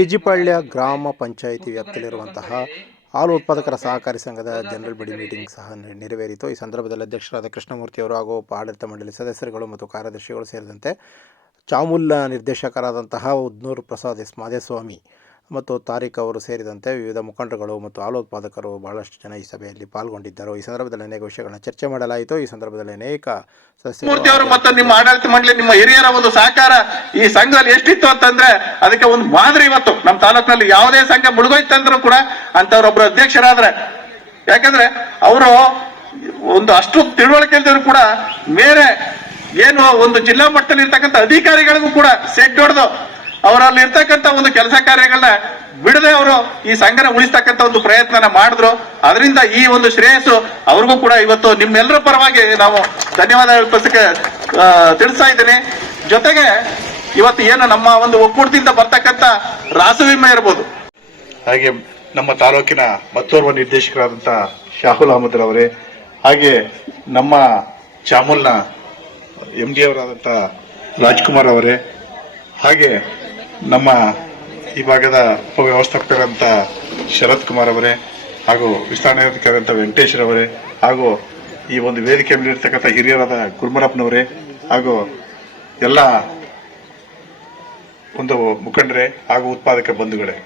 ಪಿಜಿಪಾಳ್ಯ ಗ್ರಾಮ ಪಂಚಾಯಿತಿ ವ್ಯಾಪ್ತಿಯಲ್ಲಿರುವಂತಹ ಹಾಲು ಉತ್ಪಾದಕರ ಸಹಕಾರಿ ಸಂಘದ ಜನರಲ್ ಬಡಿ ಮೀಟಿಂಗ್ ಸಹ ನೆರವೇರಿತು. ಈ ಸಂದರ್ಭದಲ್ಲಿ ಅಧ್ಯಕ್ಷರಾದ ಕೃಷ್ಣಮೂರ್ತಿ ಅವರು ಹಾಗೂ ಆಡಳಿತ ಮಂಡಳಿ ಸದಸ್ಯರುಗಳು ಮತ್ತು ಕಾರ್ಯದರ್ಶಿಗಳು ಸೇರಿದಂತೆ ಚಾಮುಲ್ಲ ನಿರ್ದೇಶಕರಾದಂತಹ ಉದ್ನೂರು ಪ್ರಸಾದ್ ಎಸ್ ಮಾದೇಸ್ವಾಮಿ ಮತ್ತು ತಾರಿಕ್ ಅವರು ಸೇರಿದಂತೆ ವಿವಿಧ ಮುಖಂಡರುಗಳು ಮತ್ತು ಹಾಲೋತ್ಪಾದಕರು ಬಹಳಷ್ಟು ಜನ ಈ ಸಭೆಯಲ್ಲಿ ಪಾಲ್ಗೊಂಡಿದ್ದರು. ಈ ಸಂದರ್ಭದಲ್ಲಿ ಅನೇಕ ವಿಷಯಗಳನ್ನ ಚರ್ಚೆ ಮಾಡಲಾಯಿತು. ಈ ಸಂದರ್ಭದಲ್ಲಿ ಅನೇಕ ಮೂರ್ತಿ ಅವರು ಸದಸ್ಯರು ಮತ್ತು ನಿಮ್ಮ ಆಡಳಿತ ಮಂಡಳಿ, ನಿಮ್ಮ ಹಿರಿಯರ ಒಂದು ಸಹಕಾರ ಈ ಸಂಘದಲ್ಲಿ ಎಷ್ಟಿತ್ತು ಅಂತಂದ್ರೆ ಅದಕ್ಕೆ ಒಂದು ಮಾದರಿ ಇವತ್ತು. ನಮ್ಮ ತಾಲೂಕಿನಲ್ಲಿ ಯಾವುದೇ ಸಂಘ ಮುಳುಗೋಯ್ತಂದ್ರೂ ಕೂಡ ಅಂತವ್ರೊಬ್ರು ಅಧ್ಯಕ್ಷರಾದ್ರೆ. ಯಾಕಂದ್ರೆ ಅವರು ಒಂದು ಅಷ್ಟು ತಿಳುವಳಿಕೆ ಇದ್ದರೂ ಕೂಡ ಬೇರೆ ಏನು ಒಂದು ಜಿಲ್ಲಾ ಮಟ್ಟದಲ್ಲಿ ಇರ್ತಕ್ಕಂಥ ಅಧಿಕಾರಿಗಳಿಗೂ ಕೂಡ ಸೆಟ್ ಹೊಡೆದು ಅವರಲ್ಲಿ ಇರ್ತಕ್ಕಂಥ ಒಂದು ಕೆಲಸ ಕಾರ್ಯಗಳನ್ನ ಬಿಡದೆ ಅವರು ಈ ಸಂಘನ ಉಳಿಸ್ತಕ್ಕಂಥ ಒಂದು ಪ್ರಯತ್ನನ ಮಾಡಿದ್ರು. ಅದರಿಂದ ಈ ಒಂದು ಶ್ರೇಯಸ್ಸು ಅವ್ರಿಗೂ ಕೂಡ ಇವತ್ತು ನಿಮ್ಮೆಲ್ಲರ ಪರವಾಗಿ ನಾವು ಧನ್ಯವಾದ ಆ, ತಿಳಿಸ್ತಾ ಇದ್ದೀನಿ. ಜೊತೆಗೆ ಇವತ್ತು ಏನು ನಮ್ಮ ಒಂದು ಒಕ್ಕೂಟದಿಂದ ಬರ್ತಕ್ಕಂಥ ರಾಸು ವಿಮೆ ಇರ್ಬೋದು. ಹಾಗೆ ನಮ್ಮ ತಾಲೂಕಿನ ಮತ್ತೋರ್ವ ನಿರ್ದೇಶಕರಾದಂಥ ಶಾಹುಲ್ ಅಹಮದ್ ರವರೇ ಹಾಗೆ ನಮ್ಮ ಚಾಮುಲ್ನ ಎಂ ಡಿ ಅವರಾದಂಥ ರಾಜ್ಕುಮಾರ್ ಅವರೇ ಹಾಗೆ ನಮ್ಮ ಈ ಭಾಗದ ಉಪವ್ಯವಸ್ಥಾಪಕರಂತ ಶರತ್ ಕುಮಾರ್ ಅವರೇ ಹಾಗೂ ವಿಸ್ತರಣಾಧಿಕಾರಿಯಾದಂಥ ವೆಂಕಟೇಶ್ವರವರೇ ಹಾಗೂ ಈ ಒಂದು ವೇದಿಕೆ ಮೇಲಿರ್ತಕ್ಕಂಥ ಹಿರಿಯರಾದ ಗುರುಮರಪ್ಪನವರೇ ಹಾಗೂ ಎಲ್ಲ ಒಂದು ಮುಖಂಡರೇ ಹಾಗೂ ಉತ್ಪಾದಕ ಬಂಧುಗಳೇ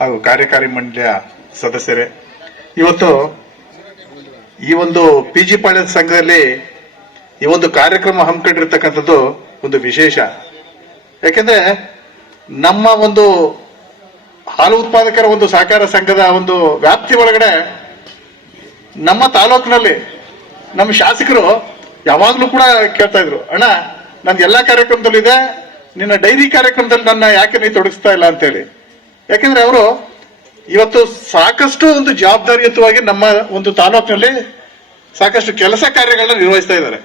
ಹಾಗೂ ಕಾರ್ಯಕಾರಿ ಮಂಡಳಿಯ ಸದಸ್ಯರೇ. ಇವತ್ತು ಈ ಒಂದು ಪಿ ಜಿ ಪಾಳ್ಯದ ಸಂಘದಲ್ಲಿ ಈ ಒಂದು ಕಾರ್ಯಕ್ರಮ ಹಮ್ಮಿಕೊಂಡಿರ್ತಕ್ಕಂಥದ್ದು ಒಂದು ವಿಶೇಷ. ಯಾಕೆಂದ್ರೆ ನಮ್ಮ ಒಂದು ಹಾಲು ಉತ್ಪಾದಕರ ಒಂದು ಸಹಕಾರ ಸಂಘದ ಒಂದು ವ್ಯಾಪ್ತಿ ಒಳಗಡೆ ನಮ್ಮ ತಾಲೂಕಿನಲ್ಲಿ ನಮ್ಮ ಶಾಸಕರು ಯಾವಾಗಲೂ ಕೂಡ ಕೇಳ್ತಾ ಇದ್ರು, ಅಣ್ಣ ನನ್ ಎಲ್ಲಾ ಕಾರ್ಯಕ್ರಮದಲ್ಲಿದೆ ನಿನ್ನ ಡೈರಿ ಕಾರ್ಯಕ್ರಮದಲ್ಲಿ ನನ್ನ ಯಾಕೆ ನೀ ತೊಡಗಿಸ್ತಾ ಇಲ್ಲ? ಅಂತೇಳಿ. ಯಾಕಂದ್ರೆ ಅವರು ಇವತ್ತು ಸಾಕಷ್ಟು ಒಂದು ಜವಾಬ್ದಾರಿಯುತವಾಗಿ ನಮ್ಮ ಒಂದು ತಾಲೂಕಿನಲ್ಲಿ ಸಾಕಷ್ಟು ಕೆಲಸ ಕಾರ್ಯಗಳನ್ನ ನಿರ್ವಹಿಸ್ತಾ ಇದ್ದಾರೆ.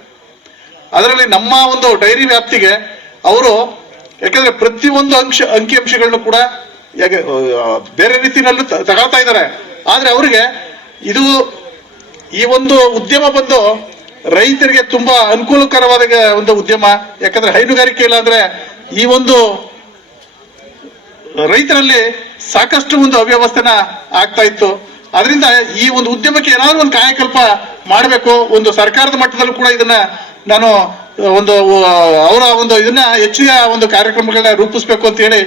ಅದರಲ್ಲಿ ನಮ್ಮ ಒಂದು ಡೈರಿ ವ್ಯಾಪ್ತಿಗೆ ಅವರು ಯಾಕಂದ್ರೆ ಪ್ರತಿಯೊಂದು ಅಂಶ ಅಂಕಿಅಂಶಗಳನ್ನು ಕೂಡ ಯಾಕೆ ಬೇರೆ ರೀತಿಯಲ್ಲೂ ತಗೊಳ್ತಾ ಇದ್ದಾರೆ. ಆದ್ರೆ ಅವರಿಗೆ ಇದು ಈ ಒಂದು ಉದ್ಯಮ ಬಂದು ರೈತರಿಗೆ ತುಂಬಾ ಅನುಕೂಲಕರವಾದ ಒಂದು ಉದ್ಯಮ. ಯಾಕಂದ್ರೆ ಹೈನುಗಾರಿಕೆ ಇಲ್ಲ ಅಂದ್ರೆ ಈ ಒಂದು ರೈತರಲ್ಲಿ ಸಾಕಷ್ಟು ಒಂದು ಅವ್ಯವಸ್ಥೆನ ಆಗ್ತಾ ಇತ್ತು. ಅದರಿಂದ ಈ ಒಂದು ಉದ್ಯಮಕ್ಕೆ ಏನಾದ್ರು ಒಂದು ಕಾಯಕಲ್ಪ ಮಾಡಬೇಕು. ಒಂದು ಸರ್ಕಾರದ ಮಟ್ಟದಲ್ಲೂ ಕೂಡ ಇದನ್ನ ನಾನು ಒಂದು ಅವರ ಒಂದು ಇದನ್ನ ಹೆಚ್ಚಿನ ಒಂದು ಕಾರ್ಯಕ್ರಮಗಳನ್ನ ರೂಪಿಸ್ಬೇಕು ಅಂತ ಹೇಳಿ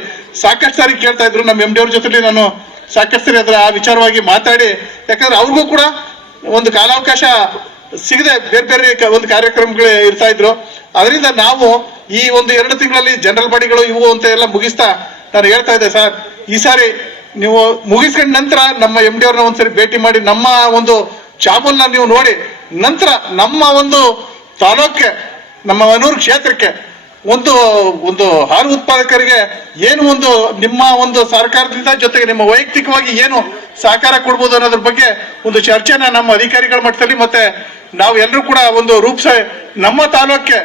ಸಾಕಷ್ಟು ಸಾರಿ ಕೇಳ್ತಾ ಇದ್ರು. ನಮ್ಮ ಎಂ ಡಿ ಅವ್ರ ಜೊತೆ ನಾನು ಸಾಕಷ್ಟು ಸಾರಿ ಅದರ ಆ ವಿಚಾರವಾಗಿ ಮಾತಾಡಿ, ಯಾಕಂದ್ರೆ ಅವ್ರಿಗೂ ಕೂಡ ಒಂದು ಕಾಲಾವಕಾಶ ಸಿಗದೆ ಬೇರೆ ಬೇರೆ ಒಂದು ಕಾರ್ಯಕ್ರಮಗಳು ಇರ್ತಾ ಇದ್ರು. ಅದರಿಂದ ನಾವು ಈ ಒಂದು ಎರಡು ತಿಂಗಳಲ್ಲಿ ಜನರಲ್ ಬಾಡಿಗಳು, ಇವು ಅಂತ ಎಲ್ಲ ಮುಗಿಸ್ತಾ ನಾನು ಹೇಳ್ತಾ ಇದ್ದೆ, ಸರ್. ಈ ಸಾರಿ ನೀವು ಮುಗಿಸ್ಕೊಂಡ ನಂತರ ನಮ್ಮ ಎಂ ಡಿ ಅವ್ರನ್ನ ಒಂದ್ಸರಿ ಭೇಟಿ ಮಾಡಿ, ನಮ್ಮ ಒಂದು ಚಾಮಲ್ನ ನೀವು ನೋಡಿ, ನಂತರ ನಮ್ಮ ಒಂದು ತಾಲೂಕೆ ನಮ್ಮ ಮನೂರು ಕ್ಷೇತ್ರಕ್ಕೆ ಒಂದು ಒಂದು ಹಾಲು ಉತ್ಪಾದಕರಿಗೆ ಏನು ಒಂದು ನಿಮ್ಮ ಒಂದು ಸರ್ಕಾರದಿಂದ ಜೊತೆಗೆ ನಿಮ್ಮ ವೈಯಕ್ತಿಕವಾಗಿ ಏನು ಸಹಕಾರ ಕೊಡ್ಬೋದು ಅನ್ನೋದ್ರ ಬಗ್ಗೆ ಒಂದು ಚರ್ಚೆನ ನಮ್ಮ ಅಧಿಕಾರಿಗಳ ಮಟ್ಟದಲ್ಲಿ ಮತ್ತೆ ನಾವು ಎಲ್ಲರೂ ಕೂಡ ಒಂದು ರೂಪಿಸ ನಮ್ಮ ತಾಲೂಕೆ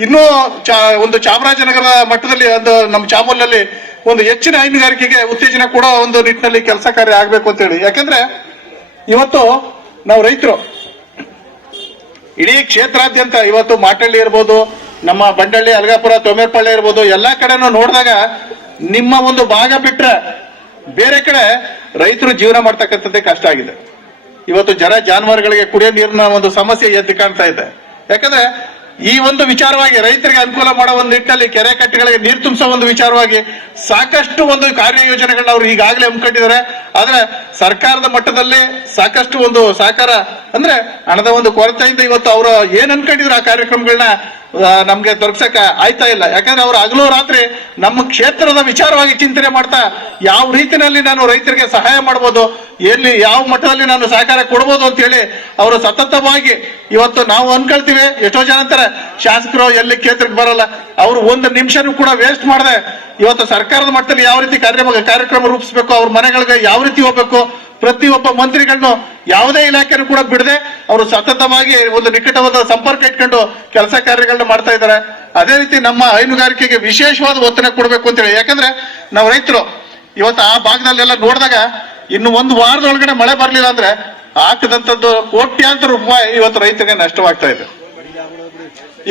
ಇನ್ನೂ ಚಾ, ಒಂದು ಚಾಮರಾಜನಗರ ಮಟ್ಟದಲ್ಲಿ ಒಂದು ನಮ್ಮ ಚಾಮೂಲ್ನಲ್ಲಿ ಒಂದು ಹೆಚ್ಚಿನ ಹೈನುಗಾರಿಕೆಗೆ ಉತ್ತೇಜನ ಕೊಡೋ ಒಂದು ನಿಟ್ಟಿನಲ್ಲಿ ಕೆಲಸ ಕಾರ್ಯ ಆಗ್ಬೇಕು ಅಂತ ಹೇಳಿ. ಯಾಕಂದ್ರೆ ಇವತ್ತು ನಾವು ರೈತರು ಇಡೀ ಕ್ಷೇತ್ರಾದ್ಯಂತ ಇವತ್ತು ಮಾಟಳ್ಳಿ ಇರ್ಬೋದು, ನಮ್ಮ ಬಂಡಳ್ಳಿ, ಅಲ್ಗಾಪುರ, ತೊಮೇರ್ಪಳ್ಳಿ ಇರ್ಬೋದು, ಎಲ್ಲಾ ಕಡೆನೂ ನೋಡಿದಾಗ ನಿಮ್ಮ ಒಂದು ಭಾಗ ಬಿಟ್ರೆ ಬೇರೆ ಕಡೆ ರೈತರು ಜೀವನ ಮಾಡ್ತಕ್ಕಂಥದ್ದೇ ಕಷ್ಟ ಆಗಿದೆ. ಇವತ್ತು ಜನ ಜಾನುವಾರುಗಳಿಗೆ ಕುಡಿಯೋ ನೀರಿನ ಒಂದು ಸಮಸ್ಯೆ ಎದ್ದು ಕಾಣ್ತಾ ಇದೆ. ಯಾಕಂದ್ರೆ ಈ ಒಂದು ವಿಚಾರವಾಗಿ ರೈತರಿಗೆ ಅನುಕೂಲ ಮಾಡೋ ಒಂದು ನಿಟ್ಟಿನಲ್ಲಿ ಕೆರೆ ಕಟ್ಟೆಗಳಿಗೆ ನೀರು ತುಂಬಿಸೋ ಒಂದು ವಿಚಾರವಾಗಿ ಸಾಕಷ್ಟು ಒಂದು ಕಾರ್ಯಯೋಜನೆಗಳನ್ನ ಅವರು ಈಗಾಗಲೇ ಹಮ್ಮಿಕೊಂಡಿದ್ದಾರೆ. ಆದ್ರೆ ಸರ್ಕಾರದ ಮಟ್ಟದಲ್ಲಿ ಸಾಕಷ್ಟು ಒಂದು ಸಹಕಾರ, ಅಂದ್ರೆ ಹಣದ ಒಂದು ಕೊರತೆಯಿಂದ ಇವತ್ತು ಅವರು ಏನ್ ಅನ್ಕೊಂಡಿದ್ರು ಆ ಕಾರ್ಯಕ್ರಮಗಳನ್ನ ನಮ್ಗೆ ದೊರಕ್ಸಕ ಆಯ್ತಾ ಇಲ್ಲ. ಯಾಕಂದ್ರೆ ಅವ್ರು ಹಗಲು ರಾತ್ರಿ ನಮ್ಮ ಕ್ಷೇತ್ರದ ವಿಚಾರವಾಗಿ ಚಿಂತನೆ ಮಾಡ್ತಾ ಯಾವ ರೀತಿಯಲ್ಲಿ ನಾನು ರೈತರಿಗೆ ಸಹಾಯ ಮಾಡ್ಬೋದು ಎಲ್ಲಿ ಯಾವ ಮಟ್ಟದಲ್ಲಿ ನಾನು ಸಹಕಾರ ಕೊಡ್ಬೋದು ಅಂತ ಹೇಳಿ ಅವರು ಸತತವಾಗಿ ಇವತ್ತು ನಾವು ಅನ್ಕೊಳ್ತೀವಿ. ಎಷ್ಟೋ ಜನ ಅಂತಾರೆ, ಶಾಸಕರು ಎಲ್ಲಿ ಕ್ಷೇತ್ರಕ್ಕೆ ಬರಲ್ಲ. ಅವರು ಒಂದು ನಿಮಿಷನೂ ಕೂಡ ವೇಸ್ಟ್ ಮಾಡದೆ. ಇವತ್ತು ಸರ್ಕಾರದ ಮಟ್ಟದಲ್ಲಿ ಯಾವ ರೀತಿ ಕಾರ್ಯಕ್ರಮ ಕಾರ್ಯಕ್ರಮ ರೂಪಿಸಬೇಕು, ಅವ್ರ ಮನೆಗಳಿಗೆ ಯಾವ ರೀತಿ ಹೋಗ್ಬೇಕು, ಪ್ರತಿಯೊಬ್ಬ ಮಂತ್ರಿಗಳನ್ನು ಯಾವುದೇ ಇಲಾಖೆನೂ ಕೂಡ ಬಿಡದೆ ಅವರು ಸತತವಾಗಿ ಒಂದು ನಿಕಟವಾದ ಸಂಪರ್ಕ ಇಟ್ಕೊಂಡು ಕೆಲಸ ಕಾರ್ಯಗಳನ್ನ ಮಾಡ್ತಾ ಇದ್ದಾರೆ. ಅದೇ ರೀತಿ ನಮ್ಮ ಹೈನುಗಾರಿಕೆಗೆ ವಿಶೇಷವಾದ ಒತ್ತಡ ಕೊಡಬೇಕು ಅಂತ ಹೇಳಿ. ಯಾಕಂದ್ರೆ ನಾವು ರೈತರು, ಇವತ್ತು ಆ ಭಾಗದಲ್ಲೆಲ್ಲ ನೋಡಿದಾಗ ಇನ್ನು ಒಂದು ವಾರದೊಳಗಡೆ ಮಳೆ ಬರಲಿಲ್ಲ ಅಂದ್ರೆ ಹಾಕದಂತದ್ದು ಕೋಟ್ಯಾಂತರ ರೂಪಾಯಿ ಇವತ್ತು ರೈತರಿಗೆ ನಷ್ಟವಾಗ್ತಾ ಇದೆ.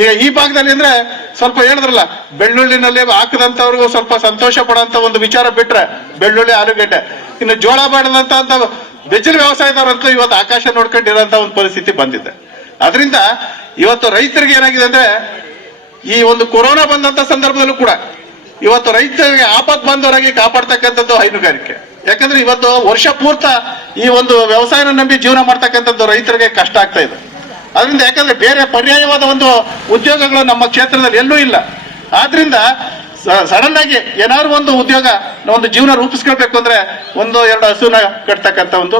ಈಗ ಈ ಭಾಗದಲ್ಲಿ ಅಂದ್ರೆ ಸ್ವಲ್ಪ ಹೇಳಿದ್ರಲ್ಲ, ಬೆಳ್ಳುಳ್ಳಿನಲ್ಲಿ ಹಾಕದಂತವ್ರಿಗೂ ಸ್ವಲ್ಪ ಸಂತೋಷ ಪಡುವಂತ ಒಂದು ವಿಚಾರ ಬಿಟ್ರೆ ಬೆಳ್ಳುಳ್ಳಿ, ಆಲೂಗಡ್ಡೆ. ಇನ್ನು ಜೋಳ ಮಾಡದಂತ ಅಂತ ಬೆಜ್ಜಲ್ ವ್ಯವಸಾಯದವರಂತೂ ಇವತ್ತು ಆಕಾಶ ನೋಡ್ಕೊಂಡಿರೋಂತ ಒಂದು ಪರಿಸ್ಥಿತಿ ಬಂದಿದೆ. ಅದರಿಂದ ಇವತ್ತು ರೈತರಿಗೆ ಏನಾಗಿದೆ ಅಂದ್ರೆ ಈ ಒಂದು ಕೊರೋನಾ ಬಂದಂತ ಸಂದರ್ಭದಲ್ಲೂ ಕೂಡ ಇವತ್ತು ರೈತರಿಗೆ ಆಪತ್ ಬಂದವರಾಗಿ ಕಾಪಾಡ್ತಕ್ಕಂಥದ್ದು ಹೈನುಗಾರಿಕೆ. ಯಾಕಂದ್ರೆ ಇವತ್ತು ವರ್ಷ ಪೂರ್ತ ಈ ಒಂದು ವ್ಯವಸಾಯನ ನಂಬಿ ಜೀವನ ಮಾಡ್ತಕ್ಕಂಥದ್ದು ರೈತರಿಗೆ ಕಷ್ಟ ಆಗ್ತಾ ಇದೆ. ಅದರಿಂದ ಯಾಕಂದ್ರೆ ಬೇರೆ ಪರ್ಯಾಯವಾದ ಒಂದು ಉದ್ಯೋಗಗಳು ನಮ್ಮ ಕ್ಷೇತ್ರದಲ್ಲಿ ಎಲ್ಲೂ ಇಲ್ಲ. ಆದ್ರಿಂದ ಸಡನ್ ಆಗಿ ಏನಾದ್ರು ಒಂದು ಉದ್ಯೋಗ ಒಂದು ಜೀವನ ರೂಪಿಸ್ಕೊಳ್ಬೇಕು ಅಂದ್ರೆ ಒಂದು ಎರಡು ಹಸುನ ಕಟ್ತಕ್ಕಂಥ ಒಂದು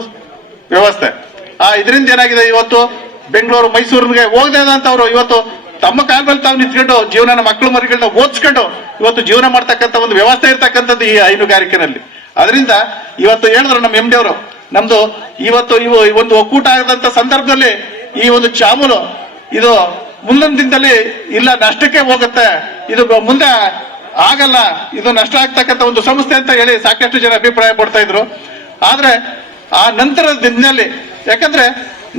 ವ್ಯವಸ್ಥೆ. ಆ, ಇದರಿಂದ ಏನಾಗಿದೆ ಇವತ್ತು ಬೆಂಗಳೂರು, ಮೈಸೂರಿಗೆ ಹೋಗದೆ ಅಂತವ್ರು ಇವತ್ತು ತಮ್ಮ ಕಾಲ ಮೇಲೆ ತಾವು ನಿಂತ್ಕೊಂಡು ಜೀವನ ಮಕ್ಕಳು ಮರಿಗಳನ್ನ ಓದಿಸ್ಕೊಂಡು ಇವತ್ತು ಜೀವನ ಮಾಡ್ತಕ್ಕಂಥ ಒಂದು ವ್ಯವಸ್ಥೆ ಇರ್ತಕ್ಕಂಥದ್ದು ಈ ಹೈನುಗಾರಿಕೆನಲ್ಲಿ. ಅದರಿಂದ ಇವತ್ತು ಹೇಳಿದ್ರು ನಮ್ಮ ಎಂ ಡಿ ಅವರು, ನಮ್ದು ಇವತ್ತು ಇವು ಒಂದು ಒಕ್ಕೂಟ ಆಗದಂತ ಸಂದರ್ಭದಲ್ಲಿ ಈ ಒಂದು ಚಾಮೂಲು, ಇದು ಮುಂದಿನ ದಿನದಲ್ಲಿ ಇಲ್ಲ, ನಷ್ಟಕ್ಕೆ ಹೋಗುತ್ತೆ. ಇದು ಮುಂದೆ ಆಗಲ್ಲ, ಇದು ನಷ್ಟ ಆಗ್ತಕ್ಕಂಥ ಒಂದು ಸಂಸ್ಥೆ ಅಂತ ಹೇಳಿ ಸಾಕಷ್ಟು ಜನ ಅಭಿಪ್ರಾಯ ಪಡ್ತಾ ಇದ್ರು. ಆದ್ರೆ ಆ ನಂತರದ ದಿನದಲ್ಲಿ, ಯಾಕಂದ್ರೆ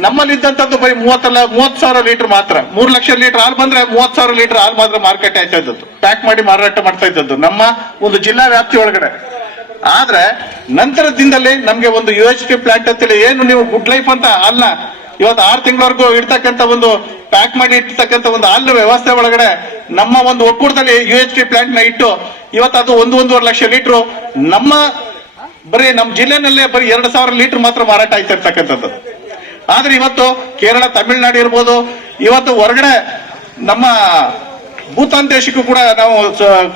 ನಮ್ಮಲ್ಲಿ ಇದ್ದಂತದ್ದು ಬರೀ ಮೂವತ್ತಲ್ಲ, ಮೂವತ್ತು ಸಾವಿರ ಲೀಟರ್ ಮಾತ್ರ. ಮೂರು ಲಕ್ಷ ಲೀಟರ್ ಹಾಲು ಬಂದ್ರೆ ಮೂವತ್ ಸಾವಿರ ಲೀಟರ್ ಹಾಲು ಮಾತ್ರ ಮಾರ್ಕೆಟ್ ಆಯ್ತಾ ಇದ್ದದ್ದು. ಪ್ಯಾಕ್ ಮಾಡಿ ಮಾರಾಟ ಮಾಡ್ತಾ ಇದ್ದದ್ದು ನಮ್ಮ ಒಂದು ಜಿಲ್ಲಾ ವ್ಯಾಪ್ತಿ ಒಳಗಡೆ. ಆದ್ರೆ ನಂತರ ದಿನದಲ್ಲಿ ನಮ್ಗೆ ಒಂದು ಯು ಎಚ್ ಪಿ ಪ್ಲಾಂಟ್ ಅಂತೇಳಿ ಏನು ನೀವು ಗುಡ್ ಲೈಫ್ ಅಂತ ಅಲ್ಲ. ಇವತ್ತು ಆರು ತಿಂಗಳವರೆಗೂ ಇಡ್ತಕ್ಕಂಥ ಒಂದು ಪ್ಯಾಕ್ ಮಾಡಿ ಇಟ್ಟಿರ್ತಕ್ಕಂಥ ಒಂದು ಹಾಲು ವ್ಯವಸ್ಥೆ ಒಳಗಡೆ ನಮ್ಮ ಒಂದು ಒಕ್ಕೂಟದಲ್ಲಿ ಯು ಎಚ್ ಪಿ ಪ್ಲಾಂಟ್ನ ಇಟ್ಟು ಇವತ್ತು ಅದು ಒಂದು ಒಂದೂವರೆ ಲಕ್ಷ ಲೀಟರ್ ನಮ್ಮ ಬರೀ ನಮ್ಮ ಜಿಲ್ಲೆನಲ್ಲೇ ಬರೀ ಎರಡು ಸಾವಿರ ಲೀಟರ್ ಮಾತ್ರ ಮಾರಾಟ ಆಯ್ತಾ ಇರ್ತಕ್ಕಂಥದ್ದು. ಆದ್ರೆ ಇವತ್ತು ಕೇರಳ, ತಮಿಳುನಾಡು ಇರ್ಬೋದು, ಇವತ್ತು ಹೊರಗಡೆ ನಮ್ಮ ಭೂತಾನ್ ದೇಶಕ್ಕೂ ಕೂಡ ನಾವು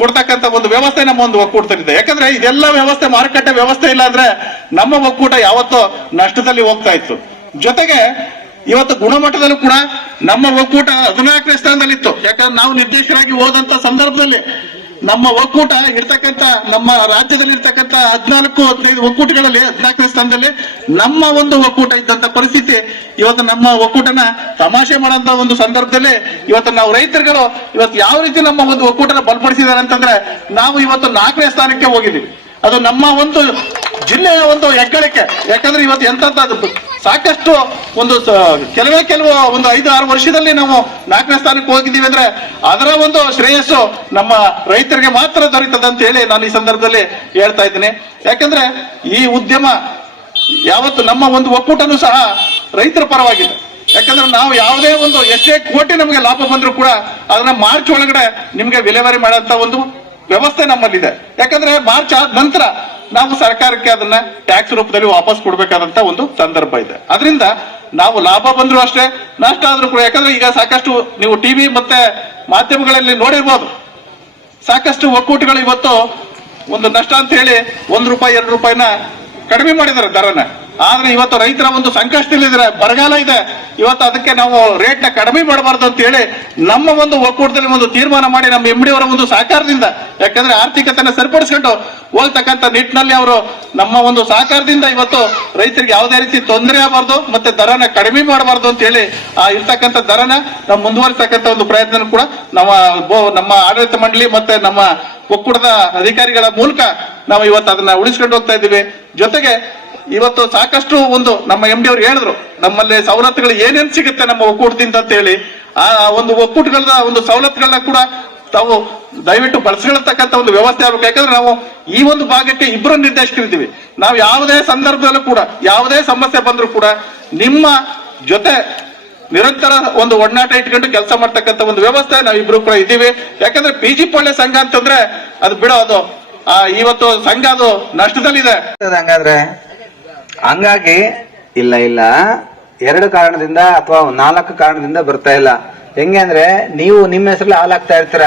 ಕೊಡ್ತಕ್ಕಂಥ ಒಂದು ವ್ಯವಸ್ಥೆ ನಮ್ಮ ಒಂದು ಒಕ್ಕೂಟದಲ್ಲಿದೆ. ಯಾಕಂದ್ರೆ ಇದೆಲ್ಲ ವ್ಯವಸ್ಥೆ, ಮಾರುಕಟ್ಟೆ ವ್ಯವಸ್ಥೆ ಇಲ್ಲ ಅಂದ್ರೆ ನಮ್ಮ ಒಕ್ಕೂಟ ಯಾವತ್ತೋ ನಷ್ಟದಲ್ಲಿ ಹೋಗ್ತಾ ಇತ್ತು. ಜೊತೆಗೆ ಇವತ್ತು ಗುಣಮಟ್ಟದಲ್ಲೂ ಕೂಡ ನಮ್ಮ ಒಕ್ಕೂಟ ಹದಿನಾಲ್ಕನೇ ಸ್ಥಾನದಲ್ಲಿತ್ತು. ಯಾಕಂದ್ರೆ ನಾವು ನಿರ್ದೇಶಕರಾಗಿ ಹೋದಂತ ಸಂದರ್ಭದಲ್ಲಿ ನಮ್ಮ ಒಕ್ಕೂಟ ಇರ್ತಕ್ಕಂಥ, ನಮ್ಮ ರಾಜ್ಯದಲ್ಲಿ ಇರ್ತಕ್ಕಂಥ ಹದಿನಾಲ್ಕು, ಹದಿನೈದು ಒಕ್ಕೂಟಗಳಲ್ಲಿ, ಹದಿನಾಲ್ಕನೇ ಸ್ಥಾನದಲ್ಲಿ ನಮ್ಮ ಒಂದು ಒಕ್ಕೂಟ ಇದ್ದಂತ ಪರಿಸ್ಥಿತಿ. ಇವತ್ತು ನಮ್ಮ ಒಕ್ಕೂಟನ ತಮಾಷೆ ಮಾಡೋಂತ ಒಂದು ಸಂದರ್ಭದಲ್ಲಿ ಇವತ್ತು ನಾವು ರೈತರುಗಳು ಇವತ್ತು ಯಾವ ರೀತಿ ನಮ್ಮ ಒಂದು ಒಕ್ಕೂಟನ ಬಲಪಡಿಸಿದ್ದಾರೆ ಅಂತಂದ್ರೆ ನಾವು ಇವತ್ತು ನಾಲ್ಕನೇ ಸ್ಥಾನಕ್ಕೆ ಹೋಗಿದ್ದೀವಿ. ಅದು ನಮ್ಮ ಒಂದು ಜಿಲ್ಲೆಯ ಒಂದು ಹೆಗ್ಗಳಿಕೆ. ಯಾಕಂದ್ರೆ ಇವತ್ತು ಎಂತ ಸಾಕಷ್ಟು ಒಂದು ಕೆಲವೇ ಕೆಲವು ಒಂದು ಐದು, ಆರು ವರ್ಷದಲ್ಲಿ ನಾವು ನಾಲ್ಕನೇ ಸ್ಥಾನಕ್ಕೆ ಹೋಗಿದ್ದೀವಿ ಅಂದ್ರೆ ಅದರ ಒಂದು ಶ್ರೇಯಸ್ಸು ನಮ್ಮ ರೈತರಿಗೆ ಮಾತ್ರ ದೊರೀತದೆ ಅಂತ ಹೇಳಿ ನಾನು ಈ ಸಂದರ್ಭದಲ್ಲಿ ಹೇಳ್ತಾ ಇದ್ದೀನಿ. ಯಾಕಂದ್ರೆ ಈ ಉದ್ಯಮ ಯಾವತ್ತು ನಮ್ಮ ಒಂದು ಒಕ್ಕೂಟನೂ ಸಹ ರೈತರ ಪರವಾಗಿದೆ. ಯಾಕಂದ್ರೆ ನಾವು ಯಾವುದೇ ಒಂದು ಎಷ್ಟೇ ಕೋಟಿ ನಮಗೆ ಲಾಭ ಬಂದರೂ ಕೂಡ ಅದನ್ನ ಮಾರ್ಚ್ ಒಳಗಡೆ ನಿಮಗೆ ವಿಲೇವಾರಿ ಮಾಡೋಂಥ ಒಂದು ವ್ಯವಸ್ಥೆ ನಮ್ಮಲ್ಲಿದೆ. ಯಾಕಂದ್ರೆ ಮಾರ್ಚ್ ಆದ ನಂತರ ನಾವು ಸರ್ಕಾರಕ್ಕೆ ಅದನ್ನ ಟ್ಯಾಕ್ಸ್ ರೂಪದಲ್ಲಿ ವಾಪಸ್ ಕೊಡ್ಬೇಕಾದಂತ ಒಂದು ಸಂದರ್ಭ ಇದೆ. ಅದರಿಂದ ನಾವು ಲಾಭ ಬಂದ್ರು ಅಷ್ಟೇ, ನಷ್ಟ ಆದ್ರೂ ಕೂಡ, ಯಾಕಂದ್ರೆ ಈಗ ಸಾಕಷ್ಟು ನೀವು ಟಿವಿ ಮತ್ತೆ ಮಾಧ್ಯಮಗಳಲ್ಲಿ ನೋಡಿರ್ಬೋದು. ಸಾಕಷ್ಟು ಒಕ್ಕೂಟಗಳು ಇವತ್ತು ಒಂದು ನಷ್ಟ ಅಂತ ಹೇಳಿ ಒಂದ್ ರೂಪಾಯಿ, ಎರಡು ರೂಪಾಯಿನ ಕಡಿಮೆ ಮಾಡಿದ್ದಾರೆ ದರನ. ಆದ್ರೆ ಇವತ್ತು ರೈತರ ಒಂದು ಸಂಕಷ್ಟದಲ್ಲಿದ್ದಾರೆ. ಬರಗಾಲ ಇದೆ. ಇವತ್ತು ಅದಕ್ಕೆ ನಾವು ರೇಟ್ನ ಕಡಿಮೆ ಮಾಡಬಾರ್ದು ಅಂತ ಹೇಳಿ ನಮ್ಮ ಒಂದು ಒಕ್ಕೂಟದಲ್ಲಿ ಒಂದು ತೀರ್ಮಾನ ಮಾಡಿ ನಮ್ಮ ಎಂ ಅವರ ಒಂದು ಸಹಕಾರದಿಂದ, ಯಾಕಂದ್ರೆ ಆರ್ಥಿಕತೆನ ಸರಿಪಡಿಸ್ಕೊಂಡು ಹೋಗ್ತಕ್ಕಂಥ ನಿಟ್ಟಿನಲ್ಲಿ ಅವರು ನಮ್ಮ ಒಂದು ಸಹಕಾರದಿಂದ ಇವತ್ತು ರೈತರಿಗೆ ಯಾವುದೇ ರೀತಿ ತೊಂದರೆ ಆಗಬಾರ್ದು ಮತ್ತೆ ದರನ ಕಡಿಮೆ ಮಾಡಬಾರ್ದು ಅಂತ ಹೇಳಿ ಆ ಇರ್ತಕ್ಕಂಥ ದರನ ನಾವು ಮುಂದುವರಿಸತಕ್ಕಂಥ ಒಂದು ಪ್ರಯತ್ನ ಕೂಡ ನಮ್ಮ ನಮ್ಮ ಆಡಳಿತ ಮಂಡಳಿ ಮತ್ತೆ ನಮ್ಮ ಒಕ್ಕೂಟದ ಅಧಿಕಾರಿಗಳ ಮೂಲಕ ನಾವು ಇವತ್ತು ಅದನ್ನ ಉಳಿಸ್ಕೊಂಡು ಹೋಗ್ತಾ ಇದ್ದೀವಿ. ಜೊತೆಗೆ ಇವತ್ತು ಸಾಕಷ್ಟು ಒಂದು ನಮ್ಮ ಎಂ ಡಿ ಅವ್ರು ಹೇಳಿದ್ರು, ನಮ್ಮಲ್ಲಿ ಸವಲತ್ತುಗಳು ಏನೇನ್ ಸಿಗುತ್ತೆ ನಮ್ಮ ಒಕ್ಕೂಟದಿಂದ ಅಂತ ಹೇಳಿ. ಆ ಒಂದು ಒಕ್ಕೂಟಗಳ ಒಂದು ಸವಲತ್ತುಗಳನ್ನ ಕೂಡ ತಾವು ದಯವಿಟ್ಟು ಬಳಸ್ಕೊಳ್ತಕ್ಕಂಥ ಒಂದು ವ್ಯವಸ್ಥೆ ಆಗ್ಬೇಕು. ಯಾಕಂದ್ರೆ ನಾವು ಈ ಒಂದು ಭಾಗಕ್ಕೆ ಇಬ್ಬರು ನಿರ್ದೇಶಕರಿದ್ದೀವಿ. ನಾವು ಯಾವುದೇ ಸಂದರ್ಭದಲ್ಲೂ ಕೂಡ, ಯಾವುದೇ ಸಮಸ್ಯೆ ಬಂದರೂ ಕೂಡ ನಿಮ್ಮ ಜೊತೆ ನಿರಂತರ ಒಂದು ಒಡನಾಟ ಇಟ್ಕೊಂಡು ಕೆಲಸ ಮಾಡ್ತಕ್ಕಂಥ ಒಂದು ವ್ಯವಸ್ಥೆ ನಾವು ಇಬ್ರು ಕೂಡ ಇದ್ದೀವಿ. ಯಾಕಂದ್ರೆ ಪಿ ಜಿ ಪೊಳ್ಳೆ ಸಂಘ ಅಂತಂದ್ರೆ ಅದು ಬಿಡೋ ಅದು ಇವತ್ತು ಸಂಘ ಅದು ನಷ್ಟದಲ್ಲಿದೆ. ಹಂಗಾದ್ರೆ ಹಂಗಾಗಿ ಇಲ್ಲ ಇಲ್ಲ. ಎರಡು ಕಾರಣದಿಂದ ಅಥವಾ ನಾಲ್ಕು ಕಾರಣದಿಂದ ಬರ್ತಾ ಇಲ್ಲ. ಹೆಂಗೆ ಅಂದ್ರೆ ನೀವು ನಿಮ್ಮ ಹೆಸರಲ್ಲಿ ಹಾಲಾಗ್ತಾ ಇರ್ತೀರ?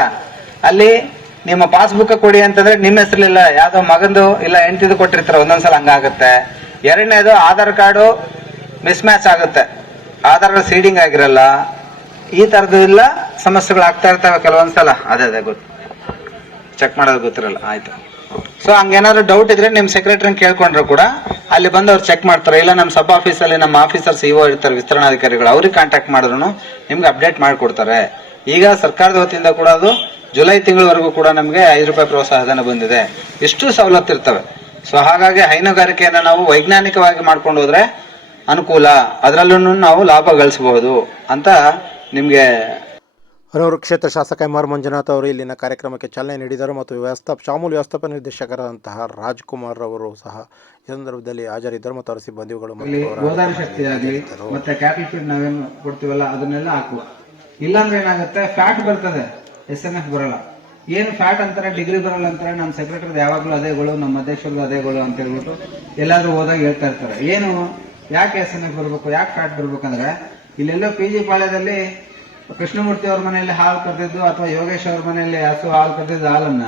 ಅಲ್ಲಿ ನಿಮ್ಮ ಪಾಸ್ಬುಕ್ ಕೊಡಿ ಅಂತಂದ್ರೆ ನಿಮ್ಮ ಹೆಸರಲ್ಲಿಲ್ಲ. ಯಾವ್ದೋ ಮಗಂದು ಇಲ್ಲ, ಹೆಂಡತಿದು ಕೊಟ್ಟಿರ್ತಾರ. ಒಂದೊಂದ್ಸಲ ಹಂಗಾಗುತ್ತೆ. ಎರಡನೇದು ಆಧಾರ್ ಕಾರ್ಡು ಮಿಸ್ ಮ್ಯಾಚ್ ಆಗುತ್ತೆ. ಆಧಾರ್ ಸೀಡಿಂಗ್ ಆಗಿರಲ್ಲ. ಈ ತರದ್ದು ಸಮಸ್ಯೆಗಳು ಆಗ್ತಾ ಇರ್ತವೆ ಕೆಲವೊಂದ್ಸಲ. ಅದೇ ಅದೇ ಗೊತ್ತು. ಚೆಕ್ ಮಾಡೋದು ಗೊತ್ತಿರಲ್ಲ. ಆಯ್ತು. ಸೊ ಹಂಗೇನಾದ್ರು ಡೌಟ್ ಇದ್ರೆ ನಿಮ್ ಸೆಕ್ರೆಟರಿ ಕೇಳ್ಕೊಂಡ್ರು ಕೂಡ ಅಲ್ಲಿ ಬಂದು ಅವ್ರು ಚೆಕ್ ಮಾಡ್ತಾರೆ. ಇಲ್ಲ ನಮ್ಮ ಸಬ್ ಆಫೀಸಲ್ಲಿ ನಮ್ಮ ಆಫೀಸರ್ ಸಿಒ ಇರ್ತಾರೆ ವಿಸ್ತರಣಾಧಿಕಾರಿಗಳು ಅವ್ರಿಗೆ ಕಾಂಟ್ಯಾಕ್ಟ್ ಮಾಡಿದ್ರು ನಿಮ್ಗೆ ಅಪ್ಡೇಟ್ ಮಾಡಿಕೊಡ್ತಾರೆ. ಈಗ ಸರ್ಕಾರದ ವತಿಯಿಂದ ಕೂಡ ಅದು ಜುಲೈ ತಿಂಗಳವರೆಗೂ ಕೂಡ ನಮಗೆ ಐದು ರೂಪಾಯಿ ಪ್ರೋತ್ಸಾಹಧನ ಬಂದಿದೆ. ಇಷ್ಟು ಸವಲತ್ತು ಇರ್ತವೆ. ಸೊ ಹಾಗಾಗಿ ಹೈನುಗಾರಿಕೆಯನ್ನು ನಾವು ವೈಜ್ಞಾನಿಕವಾಗಿ ಮಾಡ್ಕೊಂಡು ಹೋದ್ರೆ ಅನುಕೂಲ. ಅದರಲ್ಲೂ ನಾವು ಲಾಭ ಗಳಿಸಬಹುದು ಅಂತ ನಿಮ್ಗೆ ಬನೂರು ಕ್ಷೇತ್ರ ಶಾಸಕ ಎಂ ಆರ್ ಮಂಜುನಾಥ್ ಅವರು ಇಲ್ಲಿನ ಕಾರ್ಯಕ್ರಮಕ್ಕೆ ಚಾಲನೆ ನೀಡಿದರು ಮತ್ತು ವ್ಯವಸ್ಥಾಪ ಶಾಮೂಲ್ ವ್ಯವಸ್ಥಾಪನಾ ನಿರ್ದೇಶಕರಾದಂತಹ ರಾಜ್ಕುಮಾರ್ ಅವರು ಸಹ ಈ ಸಂದರ್ಭದಲ್ಲಿ ಹಾಜರಿದ್ದರು ಮತ್ತು ಅವರ ಸಿಬ್ಬಂದಿಗಳು ಮತ್ತು ಶಕ್ತಿ ಆಗ್ಲಿ ಮತ್ತೆ ಕ್ಯಾಟಲ್ ಫೀಡ್ ನಾವೇನು ಕೊಡ್ತೀವಲ್ಲ ಅದನ್ನೆಲ್ಲ ಹಾಕುವ. ಇಲ್ಲಾಂದ್ರೆ ಏನಾಗುತ್ತೆ? ಫ್ಯಾಟ್ ಬರ್ತದೆ. ಎಸ್ ಎಂ ಎಫ್ ಬರಲ್ಲ. ಏನು ಫ್ಯಾಟ್ ಅಂತಾರೆ ಡಿಗ್ರಿ ಬರಲ್ಲ ಅಂತಾರೆ ನಮ್ಮ ಸೆಕ್ರೆಟರಿ ಯಾವಾಗಲೂ ಅದೇಗಳು ನಮ್ಮ ಅಧ್ಯಕ್ಷರು ಅದೇಗಳು ಅಂತ ಹೇಳ್ಬಿಟ್ಟು ಎಲ್ಲಾದ್ರೂ ಹೋದಾಗ ಹೇಳ್ತಾ ಇರ್ತಾರೆ. ಏನು? ಯಾಕೆ ಎಸ್ ಎನ್ ಎಫ್ ಬರಬೇಕು? ಯಾಕೆ ಫ್ಯಾಟ್ ಬರ್ಬೇಕಂದ್ರೆ ಇಲ್ಲೆಲ್ಲೋ ಪಿ ಜಿ ಪಾಳ್ಯದಲ್ಲಿ ಕೃಷ್ಣಮೂರ್ತಿ ಅವ್ರ ಮನೆಯಲ್ಲಿ ಹಾಲು ಕರೆದಿದ್ದು ಅಥವಾ ಯೋಗೇಶ್ ಅವ್ರ ಮನೆಯಲ್ಲಿ ಹಸು ಹಾಲು ಕರೆದಿದ್ದು ಹಾಲನ್ನ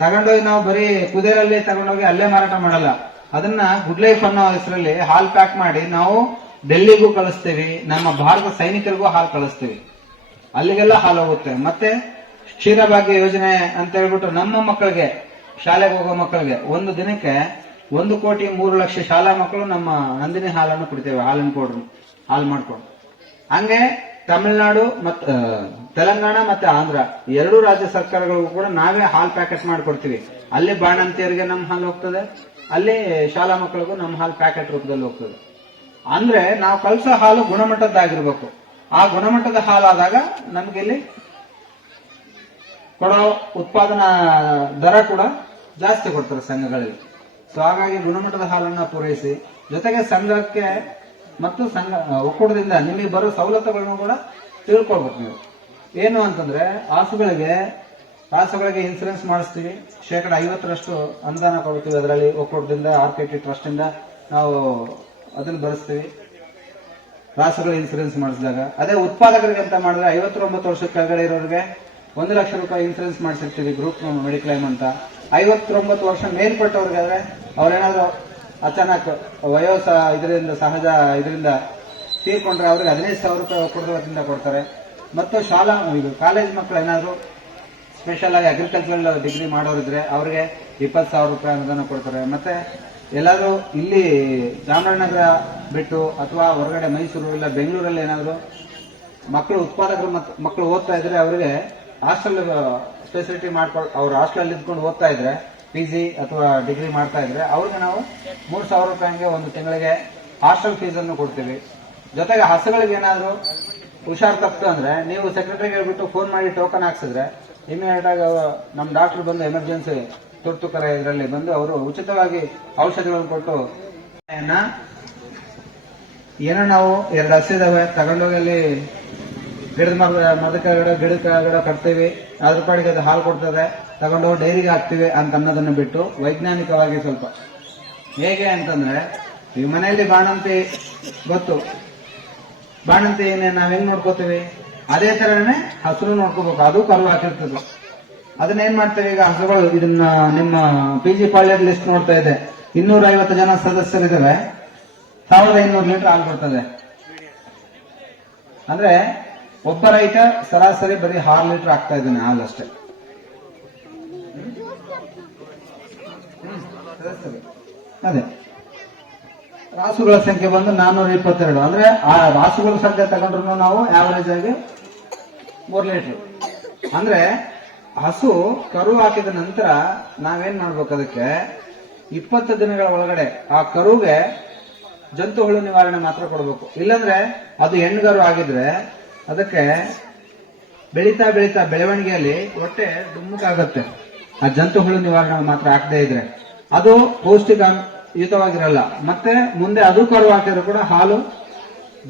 ತಗೊಂಡೋಗಿ ನಾವು ಬರೀ ಕುದೇರಲ್ಲಿ ತಗೊಂಡೋಗಿ ಅಲ್ಲೇ ಮಾರಾಟ ಮಾಡಲ್ಲ. ಅದನ್ನ ಗುಡ್ ಲೈಫ್ ಅನ್ನೋ ಹೆಸರಲ್ಲಿ ಹಾಲ್ ಪ್ಯಾಕ್ ಮಾಡಿ ನಾವು ಡೆಲ್ಲಿಗೂ ಕಳಿಸ್ತೀವಿ, ನಮ್ಮ ಭಾರತ ಸೈನಿಕರಿಗೂ ಹಾಲು ಕಳಿಸ್ತೀವಿ. ಅಲ್ಲಿಗೆಲ್ಲ ಹಾಲು ಹೋಗುತ್ತೆ. ಮತ್ತೆ ಕ್ಷೀರಭಾಗ್ಯ ಯೋಜನೆ ಅಂತ ಹೇಳ್ಬಿಟ್ಟು ನಮ್ಮ ಮಕ್ಕಳಿಗೆ, ಶಾಲೆಗೆ ಹೋಗೋ ಮಕ್ಕಳಿಗೆ ಒಂದು ದಿನಕ್ಕೆ ಒಂದು ಕೋಟಿ ಮೂರು ಲಕ್ಷ ಶಾಲಾ ಮಕ್ಕಳು ನಮ್ಮ ನಂದಿನಿ ಹಾಲನ್ನು ಕುಡಿತೇವೆ, ಹಾಲನ್ನು ಕೊಡ್ರು ಹಾಲು ಮಾಡ್ಕೊಂಡು. ಹಂಗೆ ತಮಿಳುನಾಡು ಮತ್ತು ತೆಲಂಗಾಣ ಮತ್ತೆ ಆಂಧ್ರ ಎರಡೂ ರಾಜ್ಯ ಸರ್ಕಾರಗಳಿಗೂ ಕೂಡ ನಾವೇ ಹಾಲ್ ಪ್ಯಾಕೆಟ್ ಮಾಡಿಕೊಡ್ತೀವಿ ಅಲ್ಲಿ ಬಾಣಂತಿಯರಿಗೆ ನಮ್ಮ ಹಾಲು ಹೋಗ್ತದೆ, ಅಲ್ಲಿ ಶಾಲಾ ಮಕ್ಕಳಿಗೂ ನಮ್ಮ ಹಾಲು ಪ್ಯಾಕೆಟ್ ರೂಪದಲ್ಲಿ ಹೋಗ್ತದೆ. ಅಂದ್ರೆ ನಾವು ಕಲ್ಸೋ ಹಾಲು ಗುಣಮಟ್ಟದ್ದಾಗಿರ್ಬೇಕು. ಆ ಗುಣಮಟ್ಟದ ಹಾಲಾದಾಗ ನಮ್ಗೆ ಇಲ್ಲಿ ಕೊಡೋ ಉತ್ಪಾದನಾ ದರ ಕೂಡ ಜಾಸ್ತಿ ಕೊಡ್ತಾರೆ ಸಂಘಗಳಲ್ಲಿ. ಸೊ ಹಾಗಾಗಿ ಗುಣಮಟ್ಟದ ಹಾಲನ್ನ ಪೂರೈಸಿ, ಜೊತೆಗೆ ಸಂಘಕ್ಕೆ ಮತ್ತು ಸಂಘ ಒಕ್ಕೂಟದಿಂದ ನಿಮಗೆ ಬರೋ ಸವಲತ್ತುಗಳನ್ನು ಕೂಡ ತಿಳ್ಕೊಳ್ಬೇಕು ನೀವು. ಏನು ಅಂತಂದ್ರೆ, ಆಸುಗಳಿಗೆ ರಾಸುಗಳಿಗೆ ಇನ್ಸೂರೆನ್ಸ್ ಮಾಡಿಸ್ತೀವಿ. ಶೇಕಡ ಐವತ್ತರಷ್ಟು ಅನುದಾನ ಕೊಡ್ತೀವಿ ಅದರಲ್ಲಿ ಒಕ್ಕೂಟದಿಂದ ಆರ್ ಕೆ ಟಿ ಟ್ರಸ್ಟ್ ಇಂದ ನಾವು ಅದನ್ನು ಬರೆಸ್ತೀವಿ. ರಾಸುಗಳ ಇನ್ಸೂರೆನ್ಸ್ ಮಾಡಿಸಿದಾಗ. ಅದೇ ಉತ್ಪಾದಕರಿಗೆ ಅಂತ ಮಾಡಿದ್ರೆ ಐವತ್ತೊಂಬತ್ತು ವರ್ಷದ ಕೆಳಗಡೆ ಇರೋರಿಗೆ ಒಂದು ಲಕ್ಷ ರೂಪಾಯಿ ಇನ್ಸೂರೆನ್ಸ್ ಮಾಡಿಸಿರ್ತೀವಿ ಗ್ರೂಪ್ ಮೆಡಿಕ್ಲೈಮ್ ಅಂತ. ಐವತ್ತೊಂಬತ್ತು ವರ್ಷ ಮೇಲ್ಪಟ್ಟವ್ರಿಗೆ ಆದ್ರೆ ಅವ್ರೇನಾದ್ರು ಅಚಾನಕ್ ವಯೋಸ ಇದರಿಂದ, ಸಹಜ ಇದರಿಂದ ತೀರ್ಕೊಂಡ್ರೆ ಅವ್ರಿಗೆ ಹದಿನೈದು ಸಾವಿರ ರೂಪಾಯಿ ಕೊಡೋದ್ರಿಂದ ಕೊಡ್ತಾರೆ. ಮತ್ತು ಶಾಲಾ, ಇದು ಕಾಲೇಜ್ ಮಕ್ಕಳು ಏನಾದರೂ ಸ್ಪೆಷಲ್ ಆಗಿ ಅಗ್ರಿಕಲ್ಚರಲ್ ಡಿಗ್ರಿ ಮಾಡೋರಿದ್ರೆ ಅವ್ರಿಗೆ ಇಪ್ಪತ್ತು ಸಾವಿರ ರೂಪಾಯಿ ಅನುದಾನ ಕೊಡ್ತಾರೆ. ಮತ್ತೆ ಎಲ್ಲರೂ ಇಲ್ಲಿ ಚಾಮರಾಜನಗರ ಬಿಟ್ಟು ಅಥವಾ ಹೊರಗಡೆ ಮೈಸೂರು ಇಲ್ಲ ಬೆಂಗಳೂರಲ್ಲಿ ಏನಾದರೂ ಮಕ್ಕಳು ಉತ್ಪಾದಕರು ಮಕ್ಕಳು ಓದ್ತಾ ಇದ್ರೆ ಅವರಿಗೆ ಹಾಸ್ಟೆಲ್ ಫೆಸಿಲಿಟಿ ಮಾಡ್ಕೊಂಡು ಅವ್ರು ಹಾಸ್ಟೆಲ್ ಇದ್ಕೊಂಡು ಓದ್ತಾ ಇದ್ರೆ ಪಿ ಜಿ ಅಥವಾ ಡಿಗ್ರಿ ಮಾಡ್ತಾ ಇದ್ರೆ ಅವ್ರಿಗೆ ನಾವು ಮೂರು ಸಾವಿರ ರೂಪಾಯಿಗೆ ಒಂದು ತಿಂಗಳಿಗೆ ಹಾಸ್ಟೆಲ್ ಫೀಸ್ ಅನ್ನು ಕೊಡ್ತೀವಿ. ಜೊತೆಗೆ ಹಸುಗಳಿಗೆ ಏನಾದರೂ ಹುಷಾರ್ ತಪ್ಪಿತು ಅಂದ್ರೆ ನೀವು ಸೆಕ್ರೆಟರಿಗೆ ಹೇಳ್ಬಿಟ್ಟು ಫೋನ್ ಮಾಡಿ ಟೋಕನ್ ಹಾಕ್ಸಿದ್ರೆ ಇಮಿಡಿಯೇಟ್ ಆಗಿ ನಮ್ಮ ಡಾಕ್ಟರ್ ಬಂದು ಎಮರ್ಜೆನ್ಸಿ ತುರ್ತು ಕರೆ ಇದರಲ್ಲಿ ಬಂದು ಅವರು ಉಚಿತವಾಗಿ ಔಷಧಿಗಳನ್ನು ಕೊಟ್ಟು ಏನೋ ನಾವು ಎರಡು ಹಸು ಇದಾವೆ, ತಗೊಂಡೋಗಿ ಅಲ್ಲಿ ಗಿಡದ ಮರ ಮರದ ಗಿಡದ ಕೆಳಗಡೆ ಕಟ್ತೀವಿ. ಅದ್ರ ಪಾಡಿಗೆ ಅದು ಹಾಲು ಕೊಡ್ತದೆ. ತಗೊಂಡೋಗಿ ಡೈರಿಗೆ ಹಾಕ್ತೀವಿ ಅಂತ ಅನ್ನೋದನ್ನ ಬಿಟ್ಟು ವೈಜ್ಞಾನಿಕವಾಗಿ ಸ್ವಲ್ಪ. ಹೇಗೆ ಅಂತಂದ್ರೆ, ಈ ಮನೆಯಲ್ಲಿ ಬಾಣಂತಿ ಗೊತ್ತು. ಬಾಣಂತಿ ಏನೇ, ನಾವ್ ಹೆಂಗ್ ನೋಡ್ಕೋತೀವಿ? ಅದೇ ತರನೇ ಹಸಿರು ನೋಡ್ಕೋಬೇಕು. ಅದು ಕರು ಹಾಕಿರ್ತದೆ. ಅದನ್ನ ಏನ್ ಮಾಡ್ತೇವೆ ಈಗ ಹಸುಗಳು? ಇದನ್ನ ನಿಮ್ಮ ಪಿ ಜಿ ಪಾಳ್ಯದ ಲಿಸ್ಟ್ ನೋಡ್ತಾ ಇದೆ. ಇನ್ನೂರ ಐವತ್ತು ಜನ ಸದಸ್ಯರಿದ್ದಾರೆ ಸಾವಿರದ ಐನೂರು ಲೀಟರ್ ಹಾಲು ಕೊಡ್ತದೆ ಅಂದ್ರೆ ಒಬ್ಬ ರೈತ ಸರಾಸರಿ ಬರೀ ಆರು ಲೀಟರ್ ಆಗ್ತಾ ಇದ್ದಾನೆ ಹಾಲು ಅದೇ. ರಾಸುಗಳ ಸಂಖ್ಯೆ ಬಂದು ನಾನ್ನೂರ ಇಪ್ಪತ್ತೆರಡು. ಅಂದ್ರೆ ಆ ರಾಸುಗಳ ಸಂಖ್ಯೆ ತಗೊಂಡ್ರು ನಾವು ಆವರೇಜ್ ಆಗಿ ಮೂರ್ ಲೀಟರ್ ಅಂದ್ರೆ ಹಸು ಕರು ಹಾಕಿದ ನಂತರ ನಾವೇನ್ ಮಾಡ್ಬೇಕು ಅದಕ್ಕೆ? ಇಪ್ಪತ್ತು ದಿನಗಳ ಒಳಗಡೆ ಆ ಕರುಗೆ ಜಂತು ಹುಳು ನಿವಾರಣೆ ಮಾತ್ರ ಕೊಡಬೇಕು. ಇಲ್ಲಾಂದ್ರೆ ಅದು ಹೆಣ್ಗರು ಆಗಿದ್ರೆ ಅದಕ್ಕೆ ಬೆಳೀತಾ ಬೆಳೀತಾ ಬೆಳವಣಿಗೆಯಲ್ಲಿ ಹೊಟ್ಟೆ ಡುಮ್ಮಕ್ಕಾಗತ್ತೆ ಆ ಜಂತು ಹುಳು ನಿವಾರಣೆ ಮಾತ್ರ ಹಾಕದೇ ಇದ್ರೆ. ಅದು ಪೌಷ್ಟಿಕಯುತವಾಗಿರಲ್ಲ ಮತ್ತೆ ಮುಂದೆ ಅದು ಕರು ಹಾಕಿದ್ರು ಕೂಡ ಹಾಲು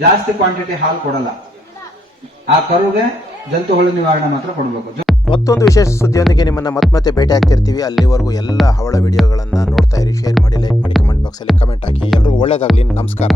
ಜಾಸ್ತಿ ಕ್ವಾಂಟಿಟಿ ಹಾಲು ಕೊಡಲ್ಲ. ಆ ಕರುಗೆ ಜಂತು ಹುಳು ನಿವಾರಣೆ ಮಾತ್ರ ಕೊಡಬೇಕು. ಮತ್ತೊಂದು ವಿಶೇಷ ಸುದ್ದಿಯೊಂದಿಗೆ ನಿಮ್ಮನ್ನ ಮತ್ತೆ ಭೇಟಿ ಆಗ್ತಿರ್ತೀವಿ. ಅಲ್ಲಿವರೆಗೂ ಎಲ್ಲ ಹವಳ ವಿಡಿಯೋಗಳನ್ನು ನೋಡ್ತಾ ಇರಿ. ಶೇರ್ ಮಾಡಿ ಲೈಕ್ ಮಾಡಿ ಕಮೆಂಟ್ ಬಾಕ್ಸಲ್ಲಿ ಕಮೆಂಟ್ ಹಾಕಿ. ಎಲ್ರಿಗೂ ಒಳ್ಳೆಯದಾಗಲಿ ನಮಸ್ಕಾರ.